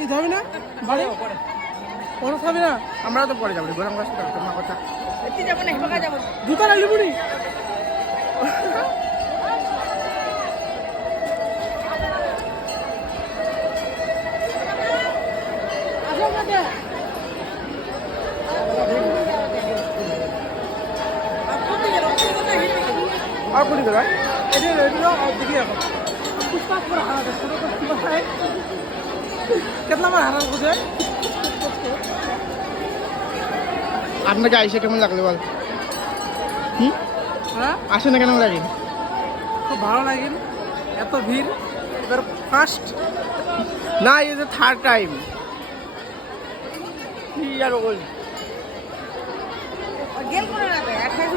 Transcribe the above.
কি যাবি না বাড়ি পরে খাবি না আমরা তো পরে যাবো গোলাম গাছ তোমার কথা যাবো না হেবাকা যাবো জুতা রাখলি বুড়ি আর কোটি দেবে দেখি এখন পুষ্পাত করে হারাতে ছোটো করে কেতলা মার হারার বুঝে আপনাকে আইসে কেমন লাগলো বল হ্যাঁ আসে না কেমন লাগে খুব ভালো লাগেন এত ভিড় এবার ফার্স্ট না এই যে থার্ড টাইম কি আর বল গেল করে রাখবে এক খাই